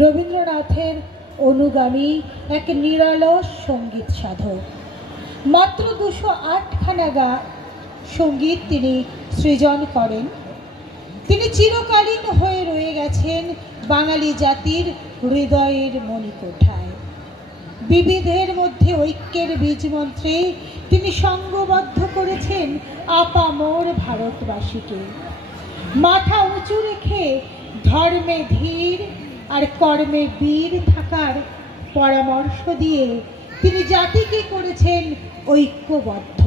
রবীন্দ্রনাথের অনুগামী এক নিরলস সঙ্গীত সাধক। মাত্র 208খানা সঙ্গীত তিনি সৃজন করেন। তিনি চিরকালীন হয়ে রয়ে গেছেন বাঙালি জাতির হৃদয়ের মণিকোঠায়। বিবিধের মধ্যে ঐক্যের বীজমন্ত্রে তিনি সঙ্গবদ্ধ করেছেন আপামর ভারতবাসীকে। মাথা উঁচু রেখে ধর্মে ধীর আর কর্মে বীর থাকার পরামর্শ দিয়ে তিনি জাতিকে করেছেন ঐক্যবদ্ধ।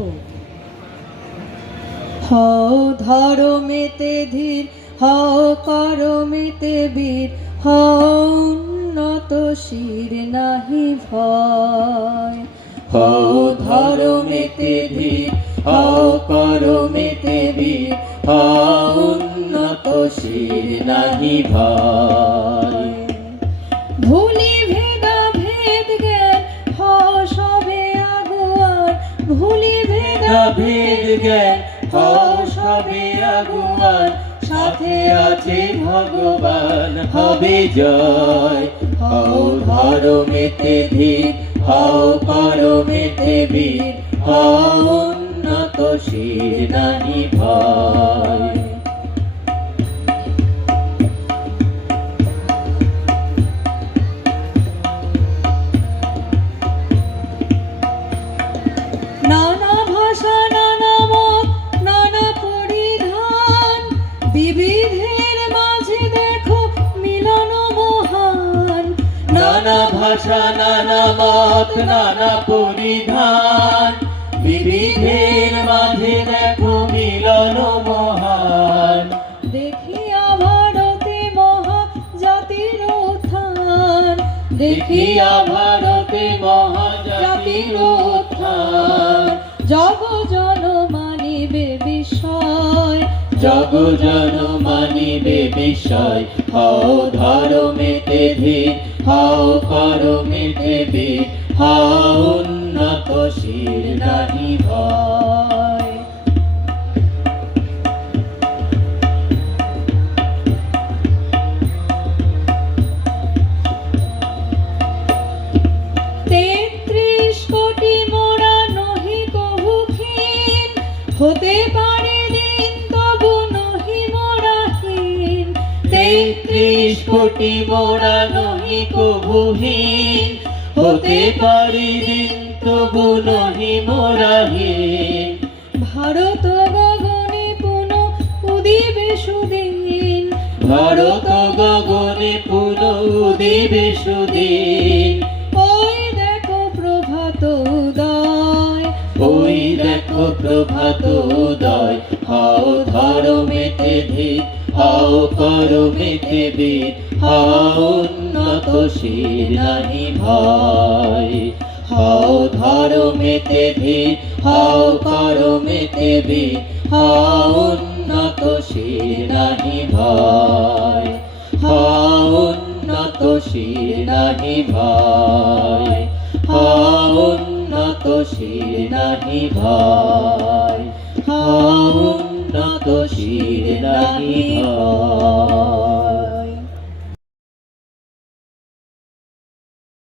হও ধর্মেতে ধীর, হও কর্মেতে বীর, হও উন্নত শির নাহি ভয়। হও ধর্মেতে ধীর, হও কর্মেতে বীর, হও উন্নত শির নাহি ভয়। ভুলি ভেদা ভেদ জ্ঞান, হও সবে আগুয়ান। ভুলি ভেদা ভেদ জ্ঞান, হও সবে আগুয়ান। সাথে আছে ভগবান, হবে জয়। হও ধর্মেতে ধীর, হও কর্মেতে বীর, হও উন্নত শির নাহি ভয়। নানা ভাষা, নানা মত, নানা পরিধান, বিবিধের মাঝে দেখো মিলন মহান। নানা ভাষা, নানা মত, নানা পরিধান, বিবিধের মাঝে দেখো মিলন মহান। দেখিয়া ভারতে মহা জাতির উত্থান, দেখিয়া ভারতে মহা জাতির উত্থান। জগ জন মানিবে বিষয়, জগ জন মানিবে বিষয়। হও ধর্মেতে ধীর, হও কর্মেতে বীর, হও উন্নত শির নাহি ভয়। হতে পারে দিন তবু নহি মোরাহীন। 33 কোটি মোরা নহি কভুহীন। হতে পারি দিন তবু নহি মোরাহীন। ভারত গগনে পুন উদিবে সুদিন, ভারত গগনে পুন উদিবে সুদিন। ওই দেখো প্রভাত উদয়, ওই দেখো প্রভাত উদয়। হও ধর্মেতে ধীর, হও কর্মেতে বীর, হও উন্নত শির নাহি ভয়। হও ধর্মেতে ধীর, হও কর্মেতে বীর, হও উন্নত শির নাহি ভয়। হও উন্নত শির নাহি ভয়। হও উন্নত শির নাহি ভয়। হও উন্নত শির নাহি ভয়।